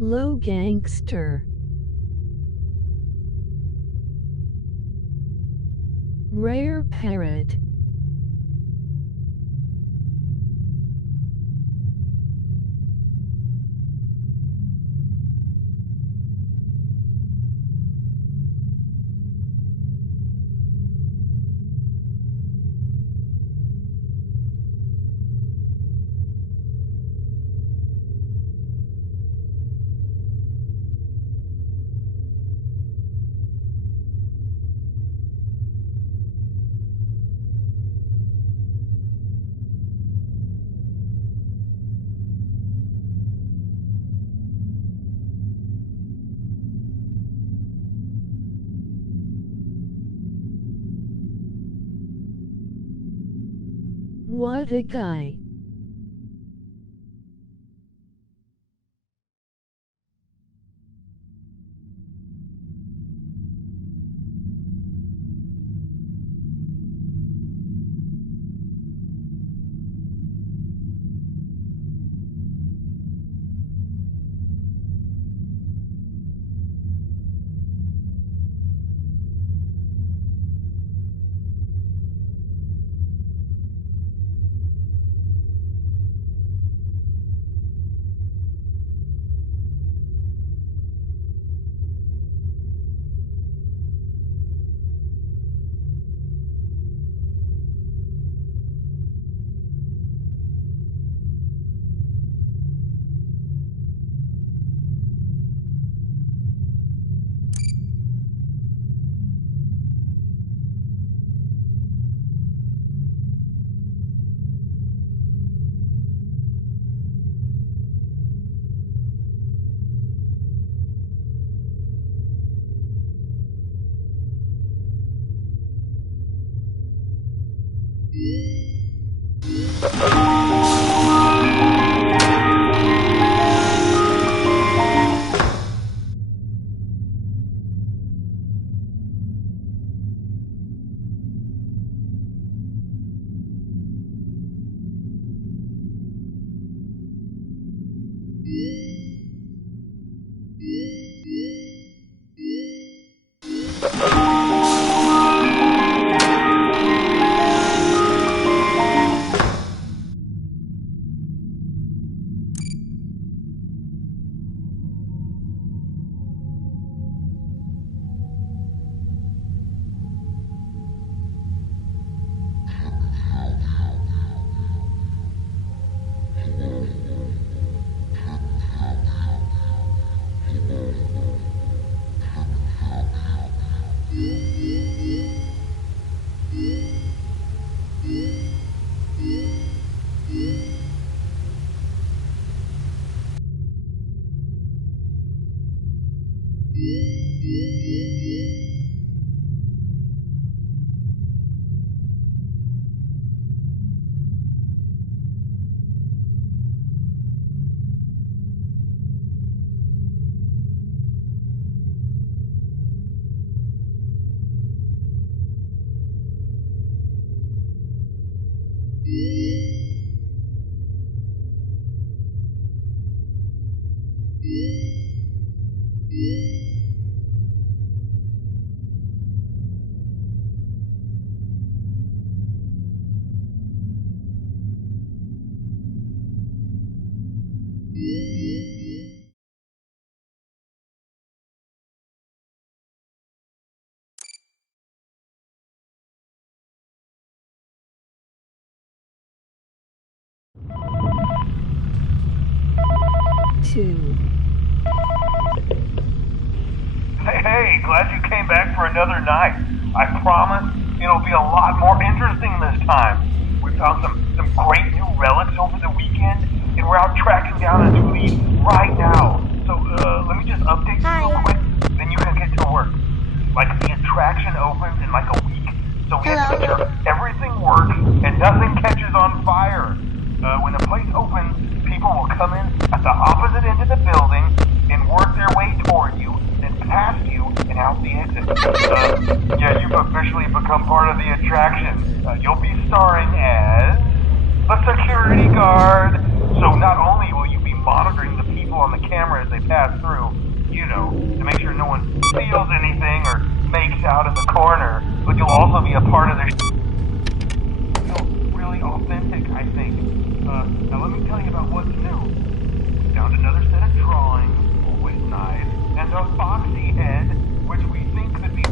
Low gangster. Rare parrot. What a guy. Two. Hey, glad you came back for another night. I promise it'll be a lot more interesting this time. We found some great new relics over the weekend, and we're out tracking down a new lead right now. So, let me just update you real quick, then you can get to work. Like, the attraction opens in like a week, so we have to make sure everything works and nothing catches on fire. When the place opens, people will come in at the opposite end of the building and work their way toward you, then past you, and out the exit. Yeah, you've officially become part of the attraction. You'll be starring as a security guard. So not only will you be monitoring the people on the camera as they pass no one steals anything or makes out in the corner, but you'll also be a part of their feel really authentic, I think. Now let me tell you about what's new. We found another set of drawings, always nice, and a foxy head, which we think could be...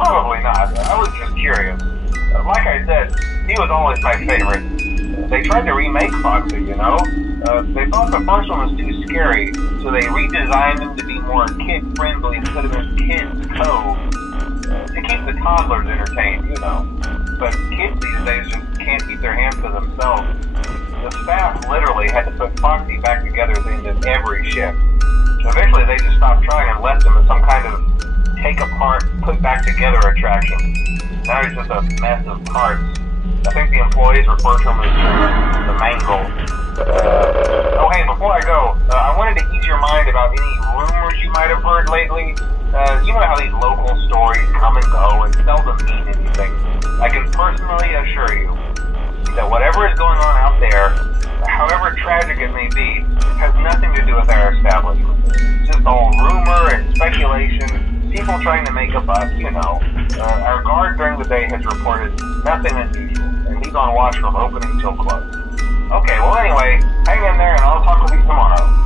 Probably not. I was just curious. Like I said, he was always my favorite. They tried to remake Foxy, you know? They thought the first one was too scary, so they redesigned him to be more kid-friendly instead of his Kids Cove. To keep the toddlers entertained, you know. But kids these days just can't keep their hands to themselves. The staff literally had to put Foxy back together at the end of every shift. Eventually they just stopped trying and left him as some kind of take-apart, put-back-together attraction. Now he's just a mess of parts. I think the employees refer to him as the mangle. Oh hey, before I go, I wanted to ease your mind about any rumors you might have heard lately. You know how these local stories come and go and seldom mean anything. I can personally assure you that whatever is going on out there, however tragic it may be, has nothing to do with our establishment. It's just all rumor and speculation, people trying to make a buck, you know. Our guard during the day has reported nothing unusual, and he's on watch from opening till close. Okay, well anyway, hang in there and I'll talk with you tomorrow.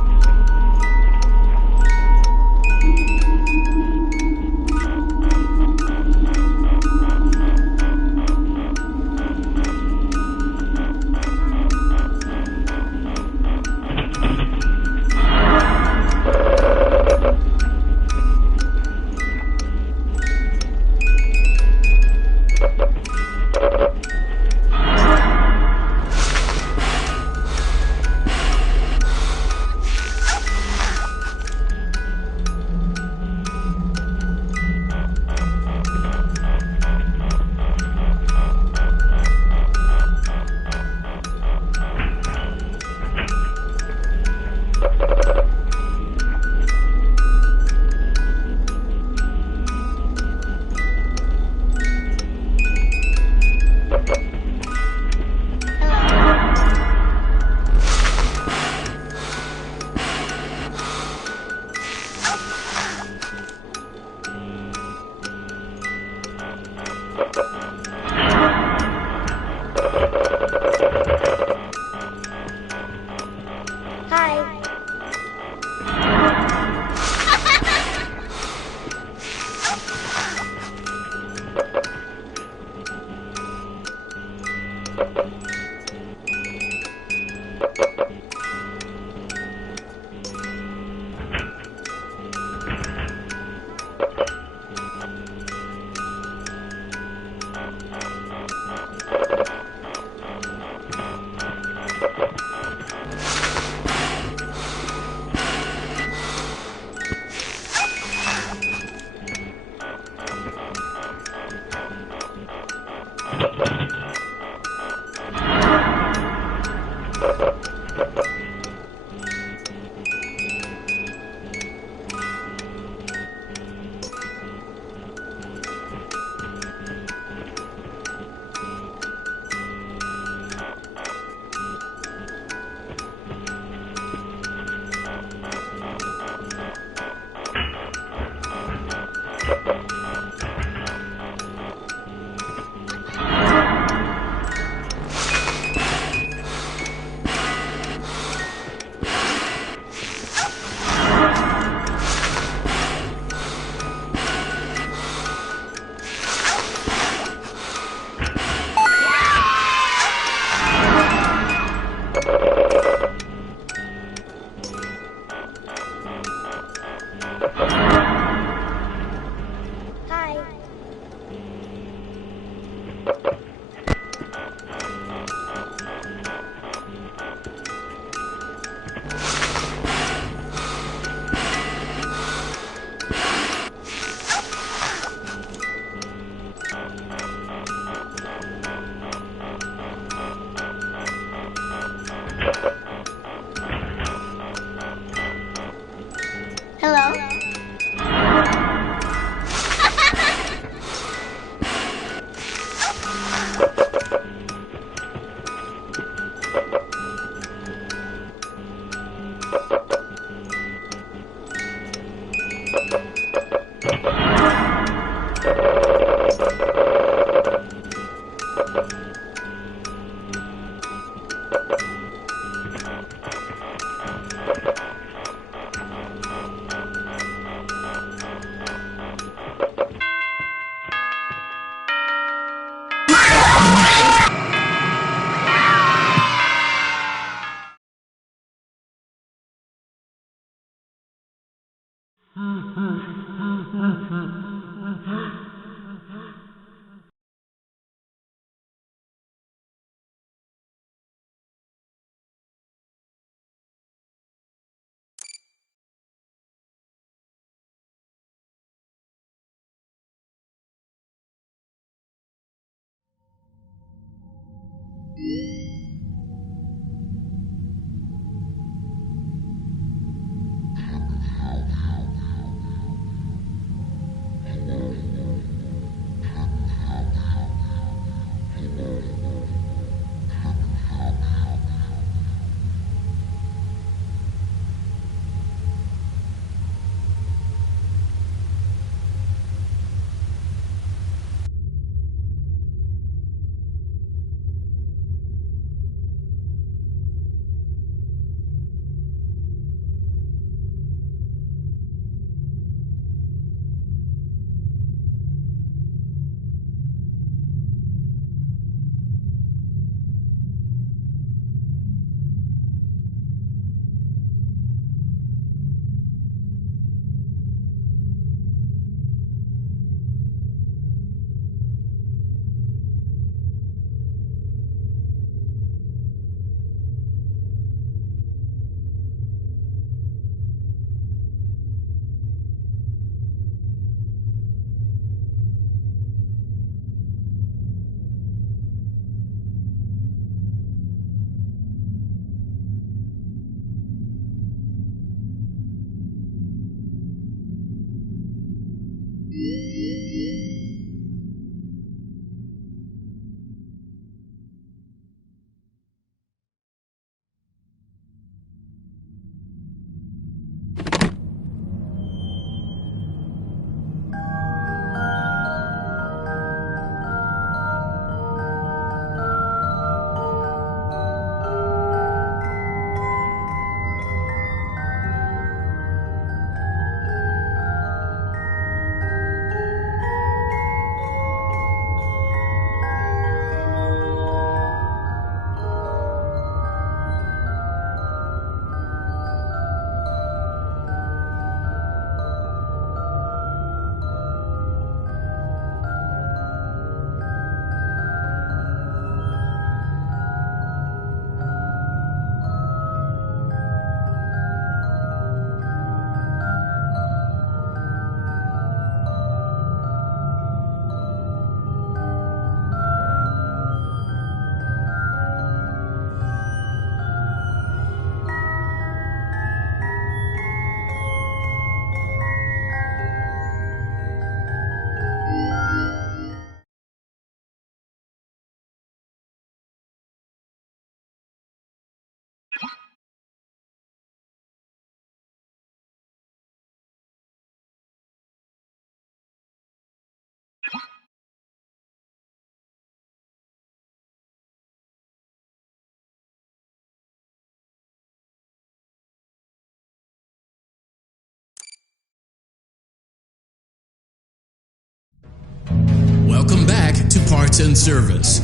parts and service.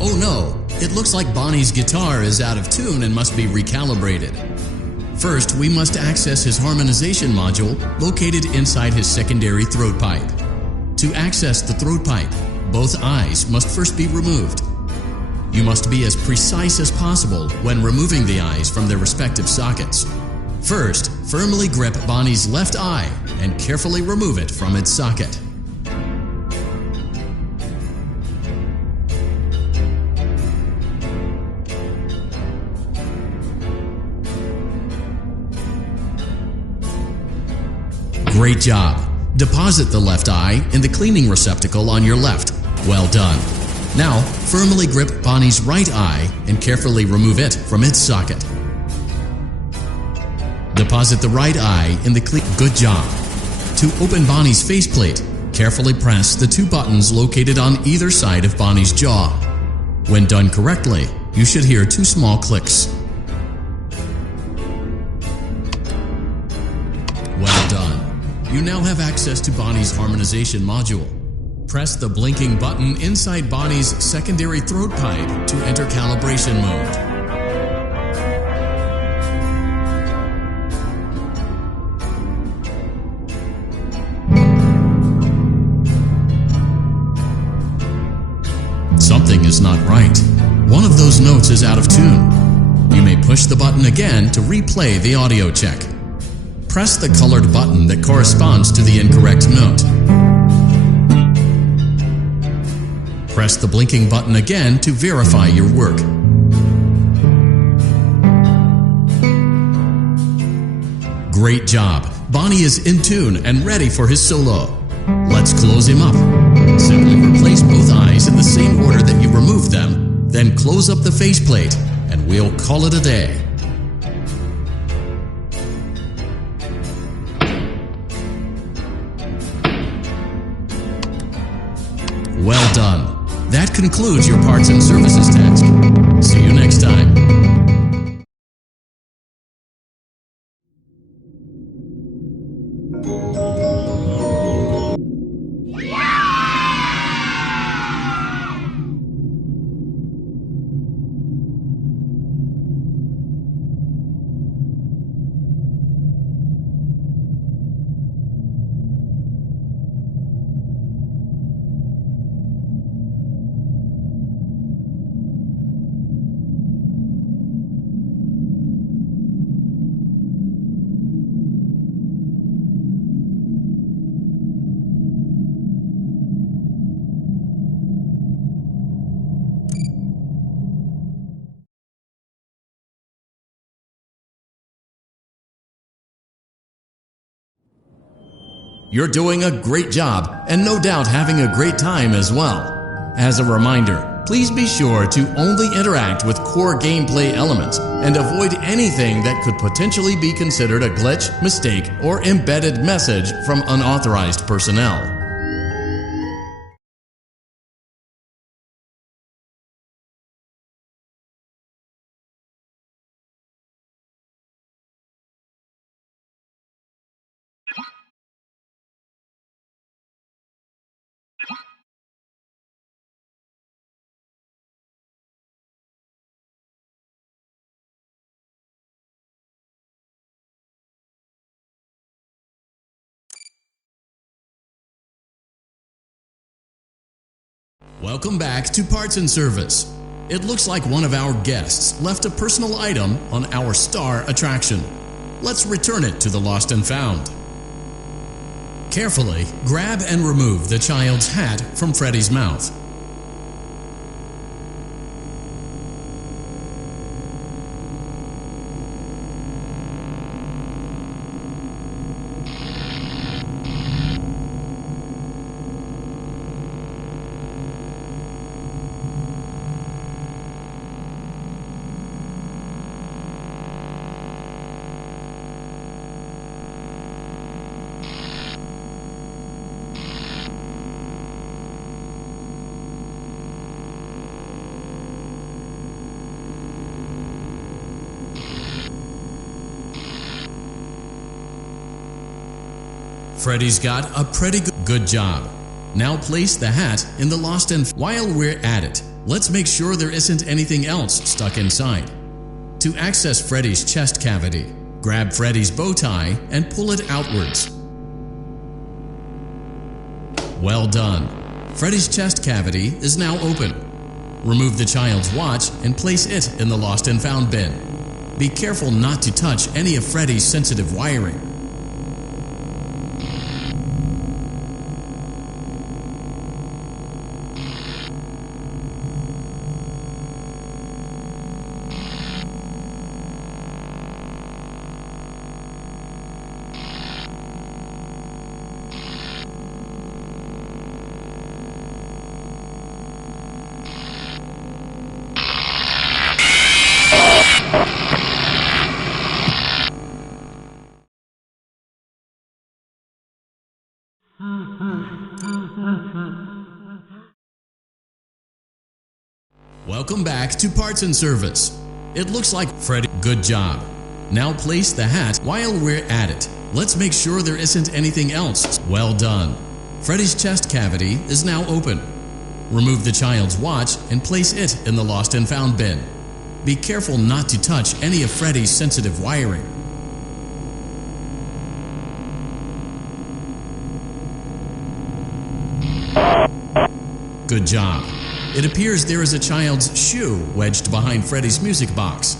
Oh no, it looks like Bonnie's guitar is out of tune and must be recalibrated. First, we must access his harmonization module located inside his secondary throat pipe. To access the throat pipe, both eyes must first be removed. You must be as precise as possible when removing the eyes from their respective sockets. First, firmly grip Bonnie's left eye and carefully remove it from its socket. Great job! Deposit the left eye in the cleaning receptacle on your left. Well done. Now, firmly grip Bonnie's right eye and carefully remove it from its socket. Deposit the right eye in the Good job. To open Bonnie's faceplate, carefully press the two buttons located on either side of Bonnie's jaw. When done correctly, you should hear two small clicks. Well done. You now have access to Bonnie's harmonization module. Press the blinking button inside Bonnie's secondary throat pipe to enter calibration mode. Something is not right. One of those notes is out of tune. You may push the button again to replay the audio check. Press the colored button that corresponds to the incorrect note. Press the blinking button again to verify your work. Great job! Bonnie is in tune and ready for his solo. Let's close him up. Simply replace both eyes in the same order that you removed them, then close up the faceplate, and we'll call it a day. Well done. That concludes your parts and services task. See you next time. You're doing a great job and no doubt having a great time as well. As a reminder, please be sure to only interact with core gameplay elements and avoid anything that could potentially be considered a glitch, mistake, or embedded message from unauthorized personnel. Welcome back to Parts and Service. It looks like one of our guests left a personal item on our star attraction. Let's return it to the Lost and Found. Carefully grab and remove the child's hat from Freddy's mouth. Freddy's got a pretty good job. Now place the hat in the lost and while we're at it, let's make sure there isn't anything else stuck inside. To access Freddy's chest cavity, grab Freddy's bow tie and pull it outwards. Well done. Freddy's chest cavity is now open. Remove the child's watch and place it in the lost and found bin. Be careful not to touch any of Freddy's sensitive wiring. Welcome back to Parts and Service. It looks like Freddy. Good job. Now place the hat while we're at it. Let's make sure there isn't anything else. Well done. Freddy's chest cavity is now open. Remove the child's watch and place it in the lost and found bin. Be careful not to touch any of Freddy's sensitive wiring. Good job. It appears there is a child's shoe wedged behind Freddy's music box.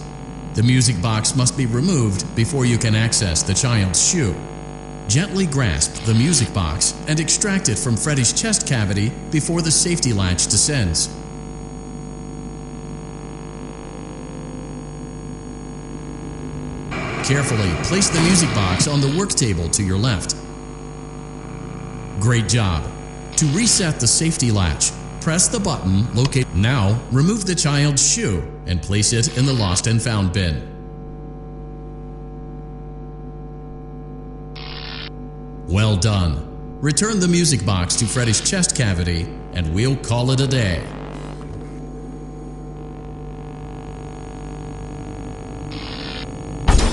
The music box must be removed before you can access the child's shoe. Gently grasp the music box and extract it from Freddy's chest cavity before the safety latch descends. Carefully place the music box on the work table to your left. Great job. To reset the safety latch, press the button located. Now, remove the child's shoe and place it in the lost and found bin. Well done. Return the music box to Freddy's chest cavity and we'll call it a day.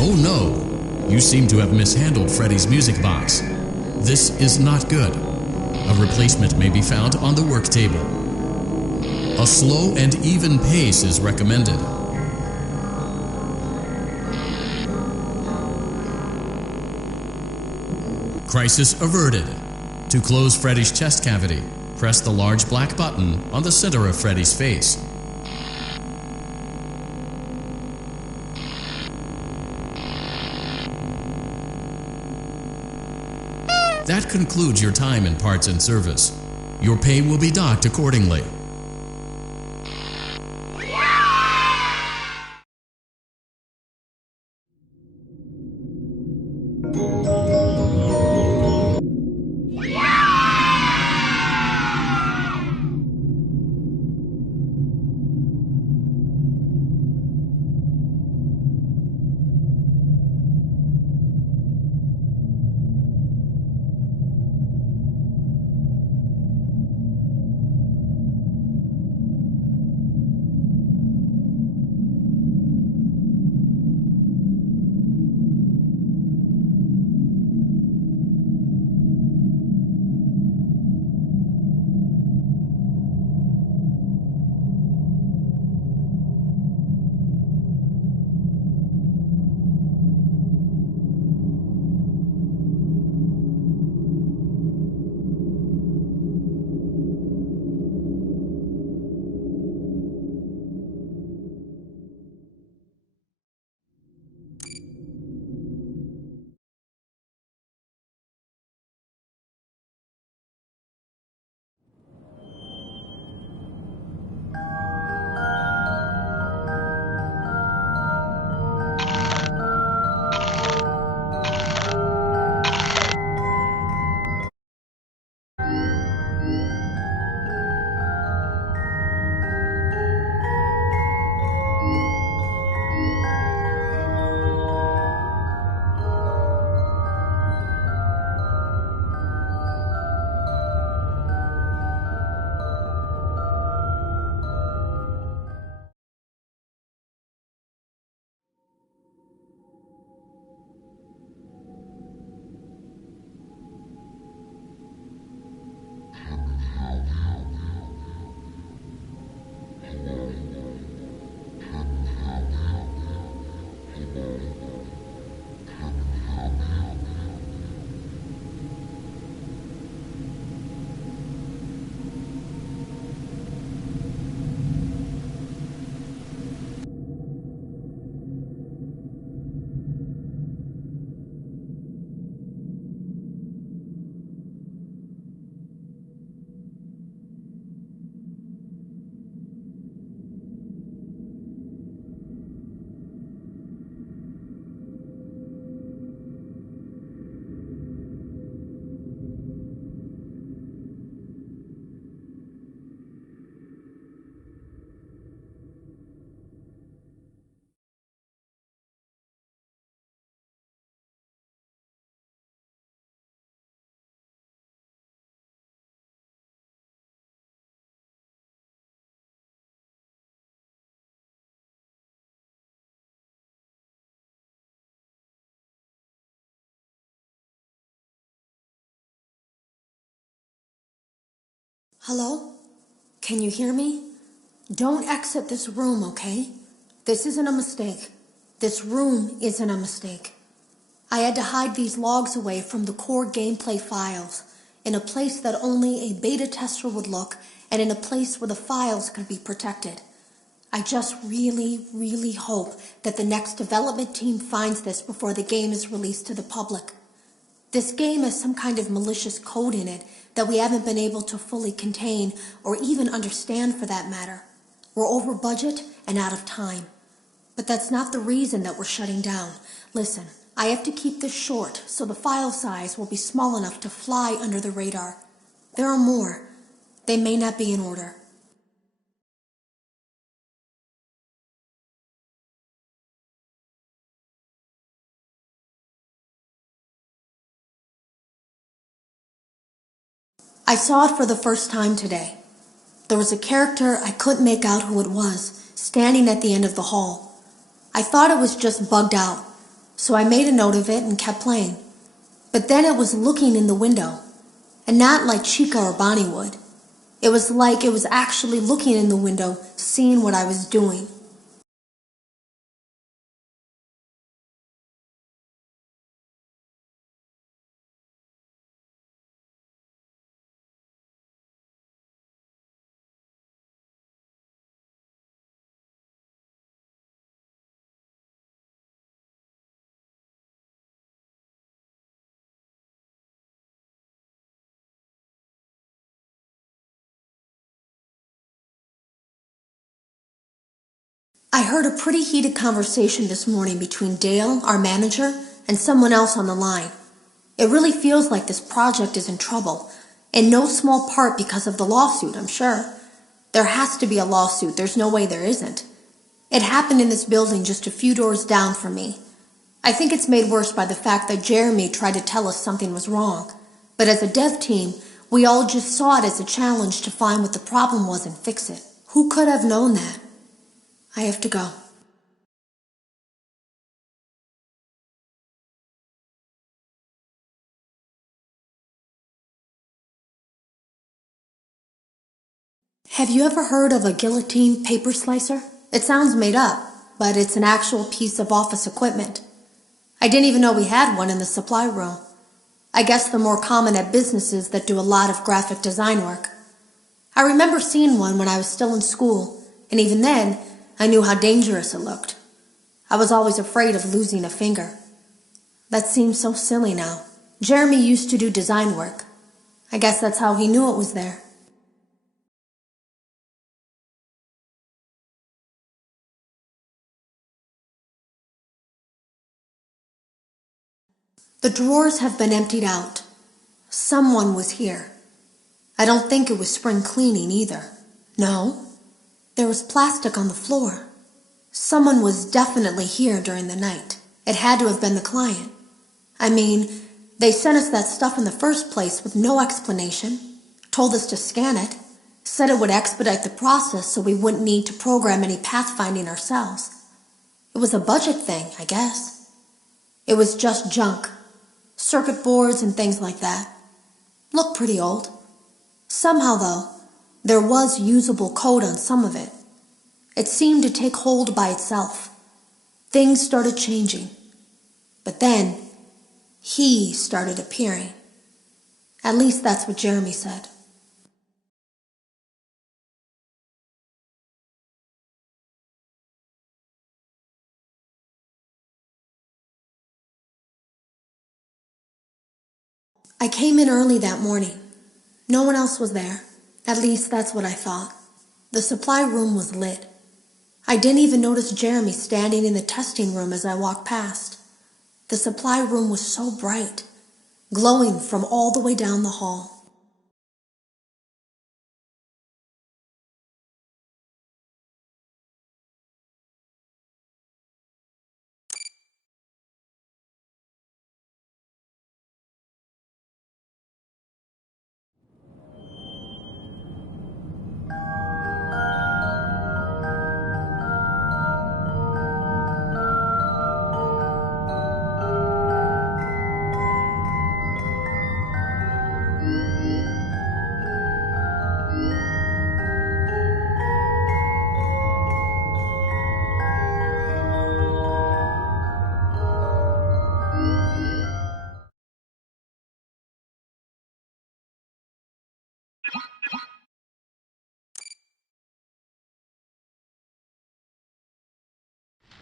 Oh no! You seem to have mishandled Freddy's music box. This is not good. A replacement may be found on the work table. A slow and even pace is recommended. Crisis averted. To close Freddy's chest cavity, press the large black button on the center of Freddy's face. That concludes your time in Parts and Service. Your pay will be docked accordingly. Hello? Can you hear me? Don't exit this room, okay? This isn't a mistake. This room isn't a mistake. I had to hide these logs away from the core gameplay files, in a place that only a beta tester would look, and in a place where the files could be protected. I just really hope that the next development team finds this before the game is released to the public. This game has some kind of malicious code in it that we haven't been able to fully contain or even understand for that matter. We're over budget and out of time. But that's not the reason that we're shutting down. Listen, I have to keep this short so the file size will be small enough to fly under the radar. There are more. They may not be in order. I saw it for the first time today. There was a character I couldn't make out who it was, standing at the end of the hall. I thought it was just bugged out, so I made a note of it and kept playing. But then it was looking in the window, and not like Chica or Bonnie would. It was like it was actually looking in the window, seeing what I was doing. I heard a pretty heated conversation this morning between Dale, our manager, and someone else on the line. It really feels like this project is in trouble, in no small part because of the lawsuit, I'm sure. There has to be a lawsuit, there's no way there isn't. It happened in this building just a few doors down from me. I think it's made worse by the fact that Jeremy tried to tell us something was wrong. But as a dev team, we all just saw it as a challenge to find what the problem was and fix it. Who could have known that? I have to go. Have you ever heard of a guillotine paper slicer? It sounds made up, but it's an actual piece of office equipment. I didn't even know we had one in the supply room. I guess they're more common at businesses that do a lot of graphic design work. I remember seeing one when I was still in school, and even then, I knew how dangerous it looked. I was always afraid of losing a finger. That seems so silly now. Jeremy used to do design work. I guess that's how he knew it was there. The drawers have been emptied out. Someone was here. I don't think it was spring cleaning either. No, there was plastic on the floor. Someone was definitely here during the night. It had to have been the client. I mean, they sent us that stuff in the first place with no explanation, told us to scan it, said it would expedite the process so we wouldn't need to program any pathfinding ourselves. It was a budget thing, I guess. It was just junk. Circuit boards and things like that. Looked pretty old. Somehow, though, there was usable code on some of it. It seemed to take hold by itself. Things started changing. But then, he started appearing. At least that's what Jeremy said. I came in early that morning. No one else was there. At least that's what I thought. The supply room was lit. I didn't even notice Jeremy standing in the testing room as I walked past. The supply room was so bright, glowing from all the way down the hall.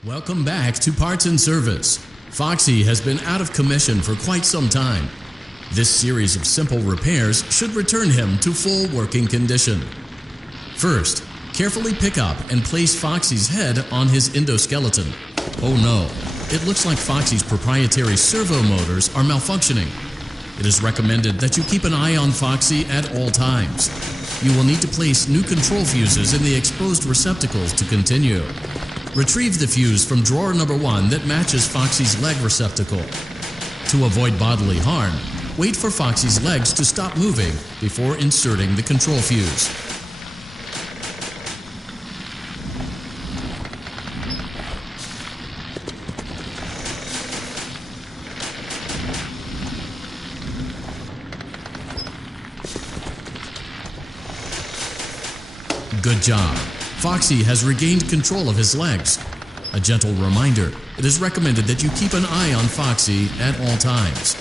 Welcome back to Parts and Service. Foxy has been out of commission for quite some time. This series of simple repairs should return him to full working condition. First, carefully pick up and place Foxy's head on his endoskeleton. Oh no, it looks like Foxy's proprietary servo motors are malfunctioning. It is recommended that you keep an eye on Foxy at all times. You will need to place new control fuses in the exposed receptacles to continue. Retrieve the fuse from drawer number 1 that matches Foxy's leg receptacle. To avoid bodily harm, wait for Foxy's legs to stop moving before inserting the control fuse. Good job. Foxy has regained control of his legs. A gentle reminder, it is recommended that you keep an eye on Foxy at all times.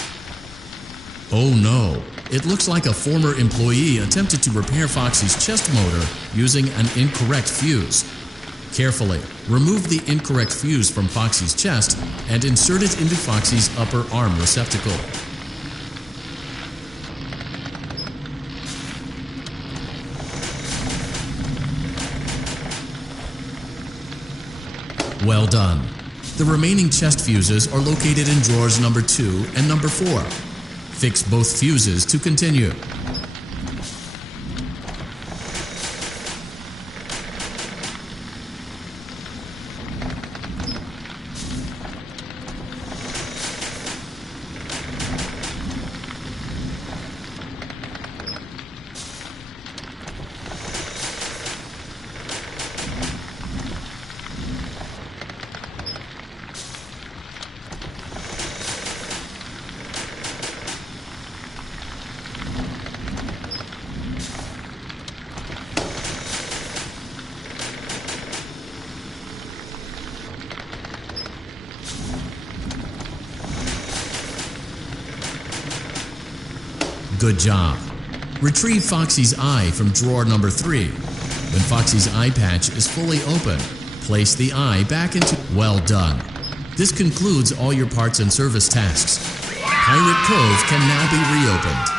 Oh no, it looks like a former employee attempted to repair Foxy's chest motor using an incorrect fuse. Carefully, remove the incorrect fuse from Foxy's chest and insert it into Foxy's upper arm receptacle. Well done. The remaining chest fuses are located in drawers number 2 and number 4. Fix both fuses to continue. Good job. Retrieve Foxy's eye from drawer number 3. When Foxy's eye patch is fully open, place the eye back into... Well done. This concludes all your parts and service tasks. Pirate Cove can now be reopened.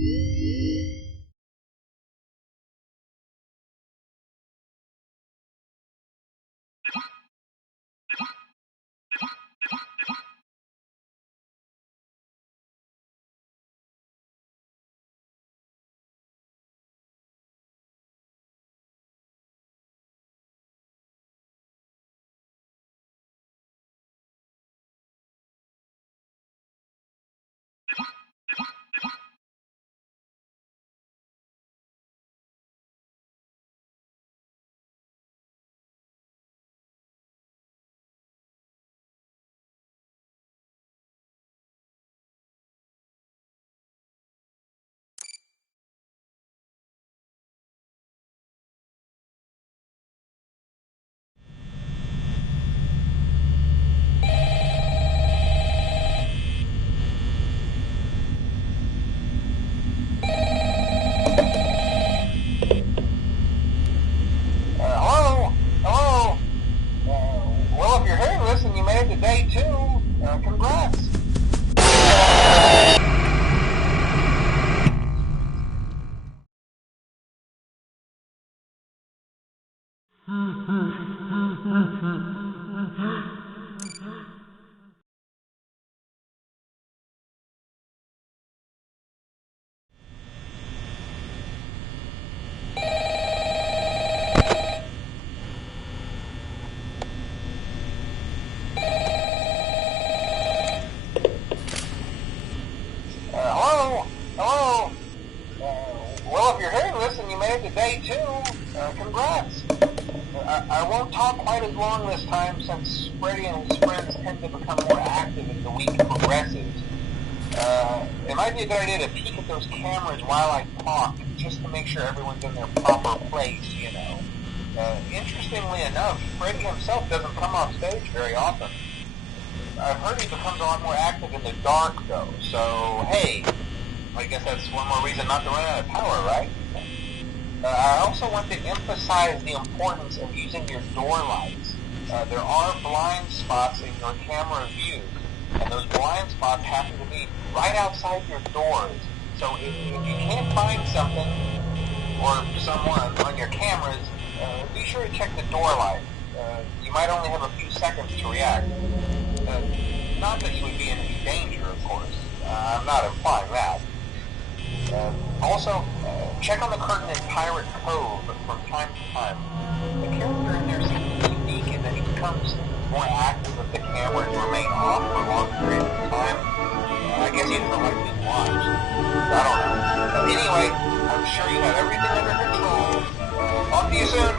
Hello? Hello? Well, if you're hearing this and you made it to day 2, congrats. Hello? Hello? Well, if you're hearing this and you made it to day 2, congrats. I won't talk quite as long this time since Freddy and his friends tend to become more active as the week progresses. It might be a good idea to peek at those cameras while I talk, just to make sure everyone's in their proper place, you know. Interestingly enough, Freddy himself doesn't come off stage very often. I've heard he becomes a lot more active in the dark, though, so hey, I guess that's one more reason not to run out of power, right? I also want to emphasize the importance of using your door lights. There are blind spots in your camera view, and those blind spots happen to be right outside your doors. So if you can't find something or someone on your cameras, be sure to check the door light. You might only have a few seconds to react. Not that you would be in any danger, of course. I'm not implying that. Also, check on the curtain in Pirate Cove from time to time. The character in there seems unique in that he becomes more active if the cameras remain off for long periods of time. I guess he doesn't like being watched. I don't know. Anyway, I'm sure you have everything under control. Talk to you soon.